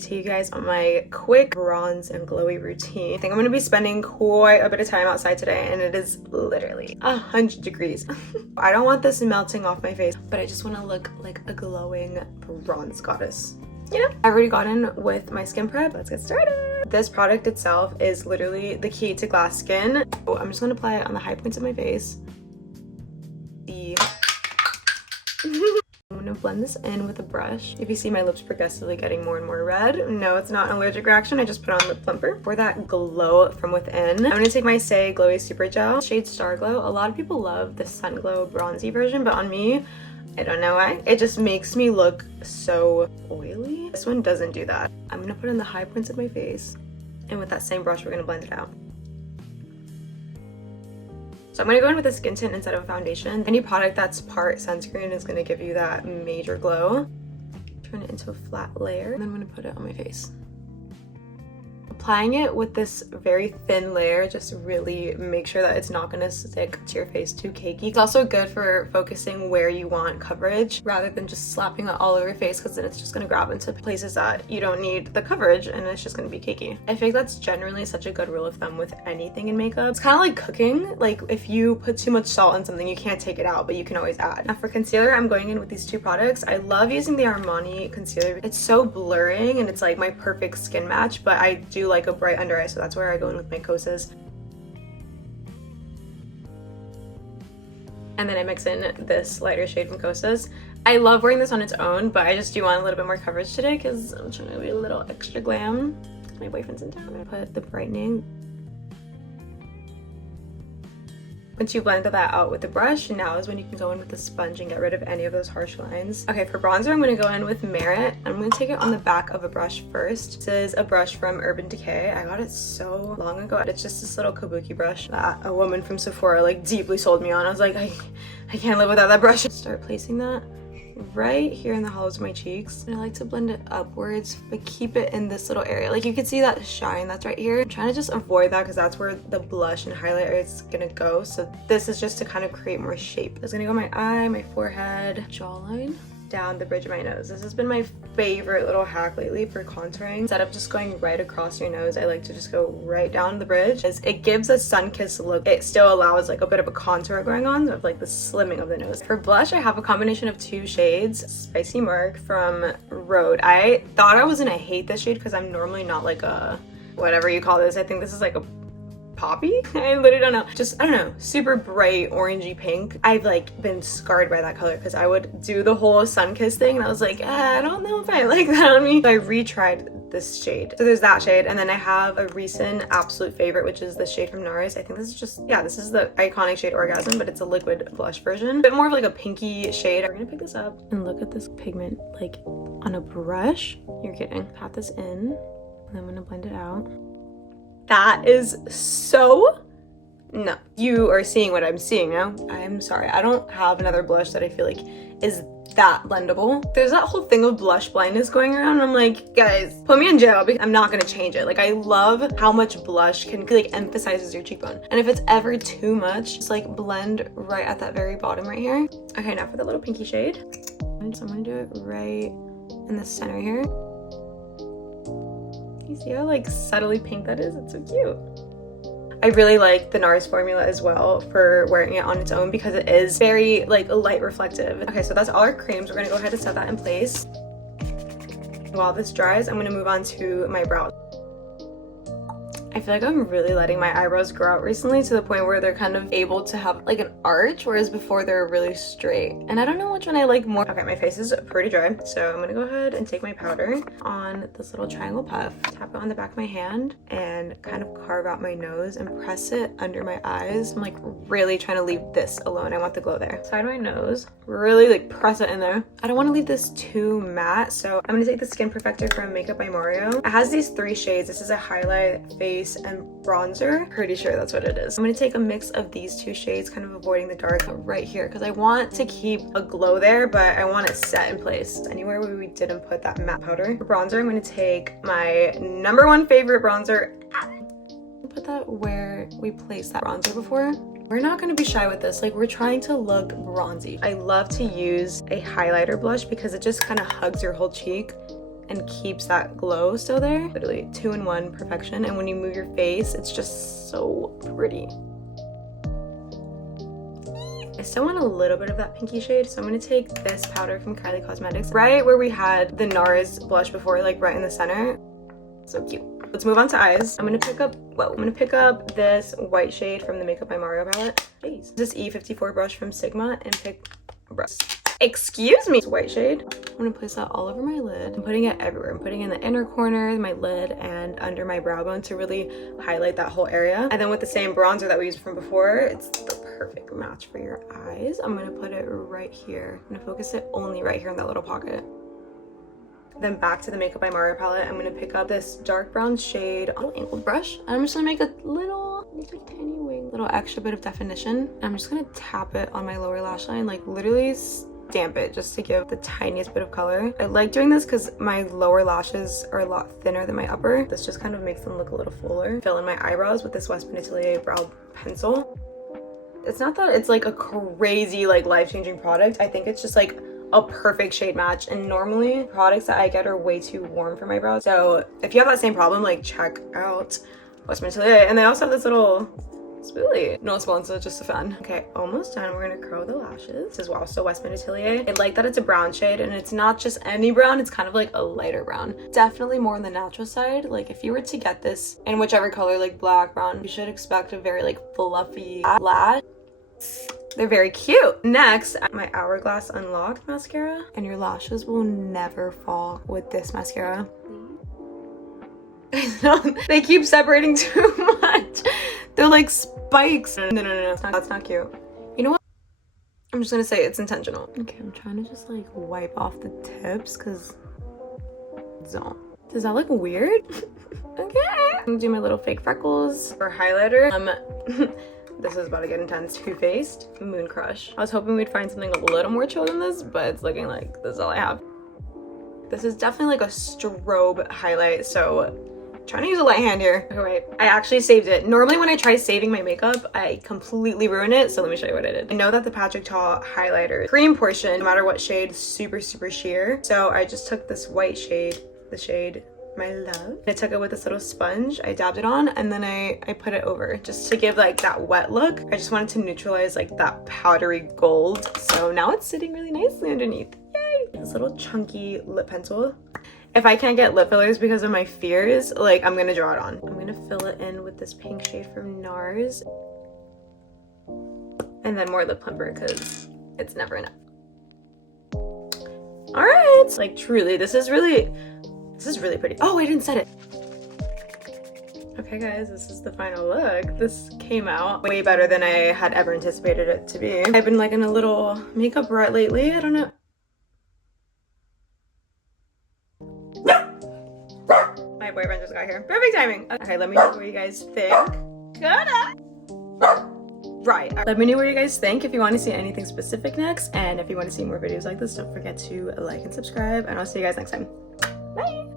to you guys on my quick bronze and glowy routine. I think I'm going to be spending quite a bit of time outside today, and it is literally 100 degrees. I don't want this melting off my face, but I just want to look like a glowing bronze goddess. You know, I've already gotten with my skin prep. Let's get started. This product itself is literally the key to glass skin. So I'm just going to apply it on the high points of my face. I'm gonna blend this in with a brush. If you see my lips progressively getting more and more red, no, it's not an allergic reaction. I just put on lip plumper for that glow from within. I'm gonna take my Saie Glowy Super Gel, shade Starglow. A lot of people love the Sun Glow bronzy version, but on me, I don't know why. It just makes me look so oily. This one doesn't do that. I'm gonna put in the high points of my face, and with that same brush, we're gonna blend it out. So I'm going to go in with a skin tint instead of a foundation. Any product that's part sunscreen is going to give you that major glow. Turn it into a flat layer, and then I'm going to put it on my face. Applying it with this very thin layer, just really make sure that it's not going to stick to your face too cakey. It's also good for focusing where you want coverage rather than just slapping it all over your face, because then it's just going to grab into places that you don't need the coverage and it's just going to be cakey. I think that's generally such a good rule of thumb with anything in makeup. It's kind of like cooking. Like if you put too much salt in something, you can't take it out, but you can always add. Now for concealer, I'm going in with these two products. I love using the Armani concealer. It's so blurring and it's like my perfect skin match, but I do like a bright under eye, so that's where I go in with my Kosas. And then I mix in this lighter shade from Kosas. I love wearing this on its own, but I just do want a little bit more coverage today because I'm trying to be a little extra glam. My boyfriend's in town. I put the brightening. Once you blend that out with the brush, now is when you can go in with the sponge and get rid of any of those harsh lines. Okay, for bronzer, I'm going to go in with Merit. I'm going to take it on the back of a brush first. This is a brush from Urban Decay. I got it so long ago. It's just this little kabuki brush that a woman from Sephora like deeply sold me on. I was like, I can't live without that brush. Start placing that right here in the hollows of my cheeks. And I like to blend it upwards, but keep it in this little area. Like you can see that shine that's right here. I'm trying to just avoid that because that's where the blush and highlighter is gonna go. So this is just to kind of create more shape. It's gonna go my eye, my forehead, jawline, down the bridge of my nose. This has been my favorite little hack lately for contouring. Instead of just going right across your nose, I like to just go right down the bridge. It gives a sun-kissed look. It still allows like a bit of a contour going on of like the slimming of the nose. For blush, I have a combination of two shades. Spicy Marg from Rhode. I thought I was gonna hate this shade because I'm normally not like a whatever you call this. I think this is like a poppy? I literally don't know. Just, I don't know, super bright orangey pink. I've like been scarred by that color because I would do the whole sun kiss thing and I was like, I don't know if I like that on me. So I retried this shade. So there's that shade, and then I have a recent absolute favorite, which is this shade from NARS. I think this is just, yeah, this is the iconic shade Orgasm, but it's a liquid blush version. A bit more of like a pinky shade. We're gonna pick this up and look at this pigment like on a brush. You're kidding. Pat this in, and I'm gonna blend it out. That is so, no. You are seeing what I'm seeing now. I'm sorry, I don't have another blush that I feel like is that blendable. There's that whole thing of blush blindness going around. I'm like, guys, put me in jail because I'm not gonna change it. Like, I love how much blush can like emphasizes your cheekbone. And if it's ever too much, just like blend right at that very bottom right here. Okay, now for the little pinky shade. So I'm gonna do it right in the center here. You see how like subtly pink that is? It's so cute. I really like the NARS formula as well for wearing it on its own because it is very like light reflective. Okay, so that's all our creams. We're gonna go ahead and set that in place. While this dries, I'm gonna move on to my brows. I feel like I'm really letting my eyebrows grow out recently to the point where they're kind of able to have like an arch, whereas before they're really straight. And I don't know which one I like more. Okay, my face is pretty dry, so I'm gonna go ahead and take my powder on this little triangle puff, tap it on the back of my hand, and kind of carve out my nose and press it under my eyes. I'm like really trying to leave this alone. I want the glow there. Side of my nose, really like press it in there. I don't want to leave this too matte, so I'm gonna take the Skin Perfector from Makeup by Mario. It has these three shades. This is a highlight, face, and bronzer. Pretty sure that's what it is. I'm gonna take a mix of these two shades, kind of avoiding the dark right here because I want to keep a glow there, but I want it set in place anywhere where we didn't put that matte powder. For bronzer, I'm gonna take my #1 favorite bronzer. Put that where we placed that bronzer before. We're not gonna be shy with this. Like, we're trying to look bronzy. I love to use a highlighter blush because it just kind of hugs your whole cheek and keeps that glow still there. Literally 2-in-1 perfection. And when you move your face, it's just so pretty. I still want a little bit of that pinky shade, so I'm gonna take this powder from Kylie Cosmetics, right where we had the NARS blush before, like right in the center. So cute. Let's move on to eyes. I'm gonna pick up this white shade from the Makeup by Mario palette. Jeez. This E54 brush from Sigma and pick a brush. Excuse me. It's white shade. I'm gonna place that all over my lid. I'm putting it everywhere. I'm putting it in the inner corner, my lid, and under my brow bone to really highlight that whole area. And then with the same bronzer that we used from before, it's the perfect match for your eyes. I'm gonna put it right here. I'm gonna focus it only right here in that little pocket. Then back to the Makeup by Mario palette, I'm gonna pick up this dark brown shade, a little angled brush, and I'm just gonna make a tiny wing, little extra bit of definition. And I'm just gonna tap it on my lower lash line, like literally stamp it just to give the tiniest bit of color. I like doing this because my lower lashes are a lot thinner than my upper. This just kind of makes them look a little fuller. Fill in my eyebrows with this Westman Atelier brow pencil. It's not that it's like a crazy like life-changing product. I think it's just like a perfect shade match, and normally products that I get are way too warm for my brows. So if you have that same problem, like check out Westman Atelier. And they also have this little spoolie. No sponsor, just a fan. Okay, almost done. We're gonna curl the lashes as well. So Westman Atelier. I like that it's a brown shade, and it's not just any brown, it's kind of like a lighter brown. Definitely more on the natural side. Like if you were to get this in whichever color, like black, brown, you should expect a very like fluffy lash. They're very cute. Next, my Hourglass Unlocked mascara, and your lashes will never fall with this mascara. They keep separating too much. They're like spikes. No. That's not cute. You know what? I'm just gonna say it's intentional. Okay, I'm trying to just like wipe off the tips because don't. Does that look weird? Okay. I'm gonna do my little fake freckles for highlighter. This is about to get intense. Too Faced Moon Crush. I was hoping we'd find something a little more chill than this, but it's looking like this is all I have. This is definitely like a strobe highlight, so trying to use a light hand here. Okay, wait. I actually saved it. Normally when I try saving my makeup, I completely ruin it, so let me show you what I did. I know that the Patrick Ta highlighter cream portion, no matter what shade, super sheer. So I just took this white shade, the shade My Love. I took it with this little sponge, I dabbed it on, and then I put it over just to give like that wet look. I just wanted to neutralize like that powdery gold. So now it's sitting really nicely underneath. Yay! This little chunky lip pencil. If I can't get lip fillers because of my fears, like I'm gonna draw it on. I'm gonna fill it in with this pink shade from NARS. And then more lip plumper because it's never enough. All right, like truly, this is really pretty. Oh, I didn't set it. Okay guys, this is the final look. This came out way better than I had ever anticipated it to be. I've been like in a little makeup rut lately. I don't know. My boyfriend just got here. Perfect timing. Okay, let me know what you guys think. Right. Let me know what you guys think if you want to see anything specific next, and if you want to see more videos like this, don't forget to like and subscribe, and I'll see you guys next time. Bye!